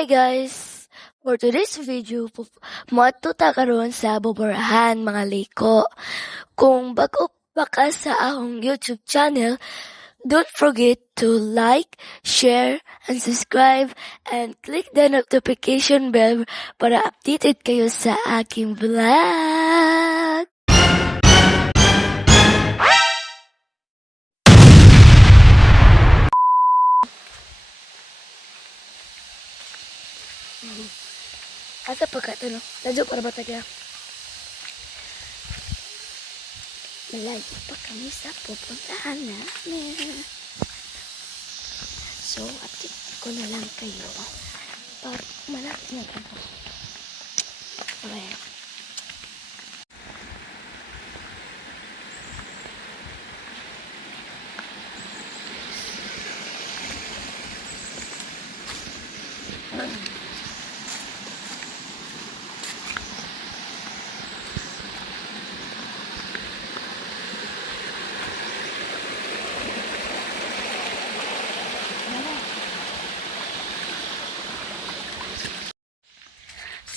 Hi guys! For today's video, matuta karon sa Bobarahan mga liko. Kung bago pa ka sa akong YouTube channel, don't forget to like, share, and subscribe, and click the notification bell para updated kayo sa aking vlog. Asa pagkatano? Radyo para ba tayo? Malayo pa kami sa pupuntahan namin. So, update ko na lang kayo. Para malapit na kami. Okay.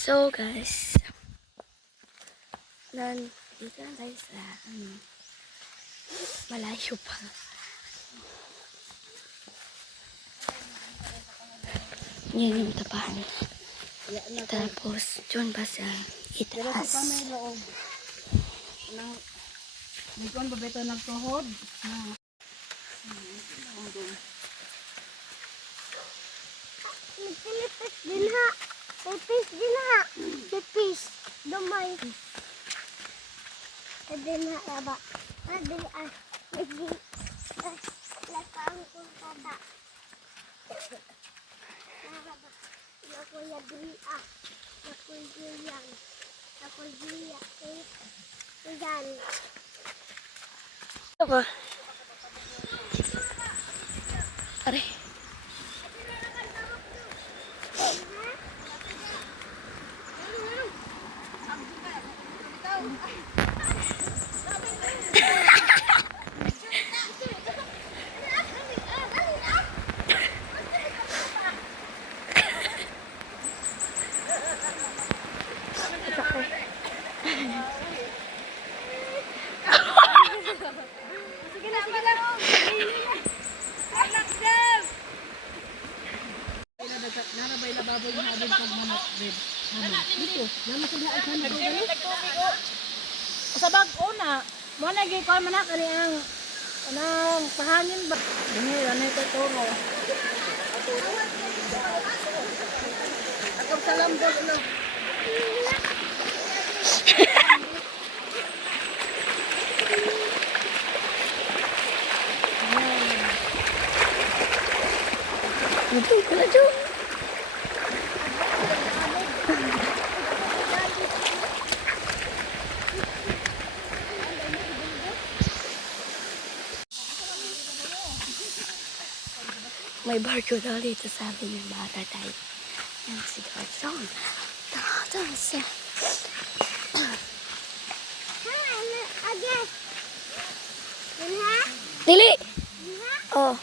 So guys, dito na tayo sa malayo pa. Yan yung tapahan. Tapos, dyan ba sa itaas? Hindi ko ba ito nagtuhod? Nagpilipis din ha. Pipis din ha. Pipis. Dumay. Pwede na yaba. Pwede ay. Pwede. Lakang kong kata. Naraba. Nakuya Dria. Nakuya Julian. Nakuya Julia. Ayan. Apa? Aray. Narabay na baboy na abin pag manok, babe. Dito, naman sa lahat na dito. Sa bag-o na, mo naging ko manak ani ang anang pahangin ba? Dini ano ito toro. Ako sa lambot na. Ito ko na dyan. May barko na dito sa amin yung bata tayo. Yan si Garson. Tara sa... Agad. Din ha. Dili! Din ha. Oh.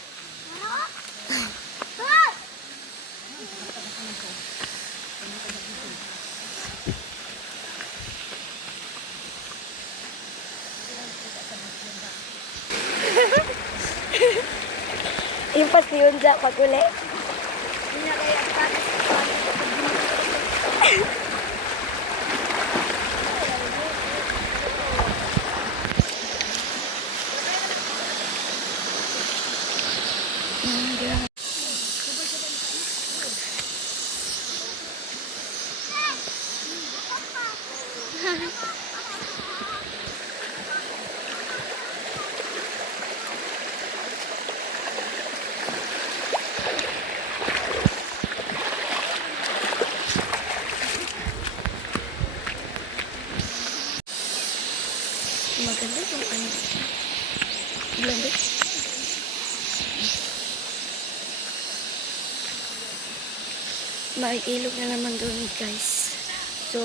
Yung pati yun dyan, pag-uli. Maganda yung ano. Blended. May ilog na naman doon guys. So,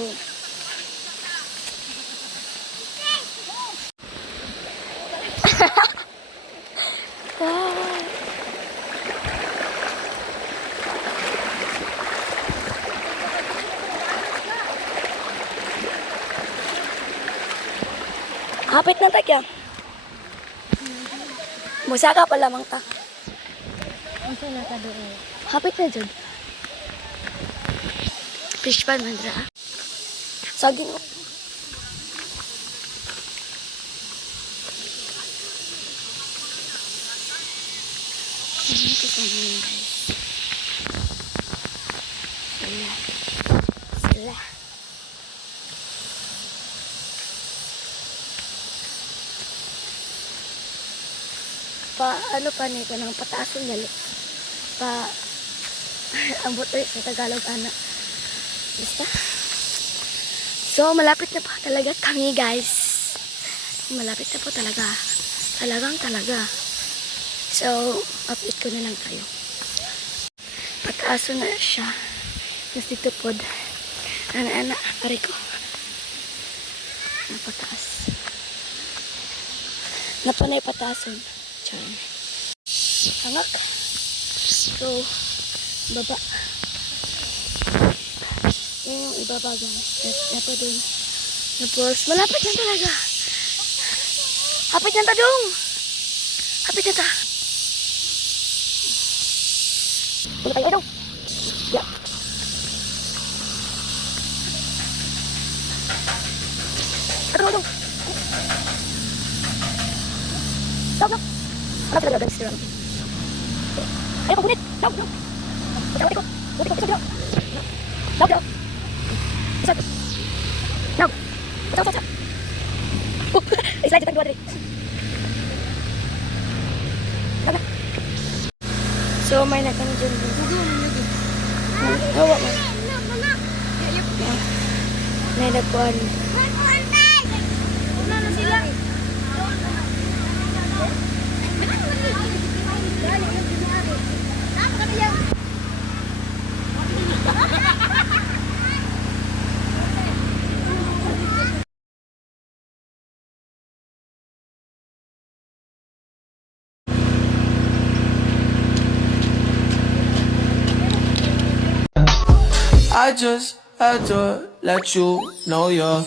wow. Hapit na tagya. Musaka pa lamang ta. Unsa na ka doon? Hapit na dyan. Fish pan man dra. Saging. Sila. Pa ano pa ni kanang pataason gali. Pa ang butoy sa Tagalog ana. Basta. So malapit na po talaga kami guys. Malapit na po talaga. Talaga. So update ko na lang kayo. Pataason na siya. Mas dito pod. Ana ari ko. Napataas. Napanay pataason. Charm. Angak. So, baba. Yan yung ibaba guys. Ito dun. Tapos, malapit na talaga. Hapit na ta dong. Hapit na ta. Ulo tayo dong. Yeah. Aduh, dong. Dong. Ano sila guys? Ayo pabunit. Dong. Buti ko. Bisa dong. Dong. Bisa. Dong. Bisa. Slide kita dua dari. Dong. So may na kami dyan. Hawa mo. May nagkuhan. I just had to let you know you're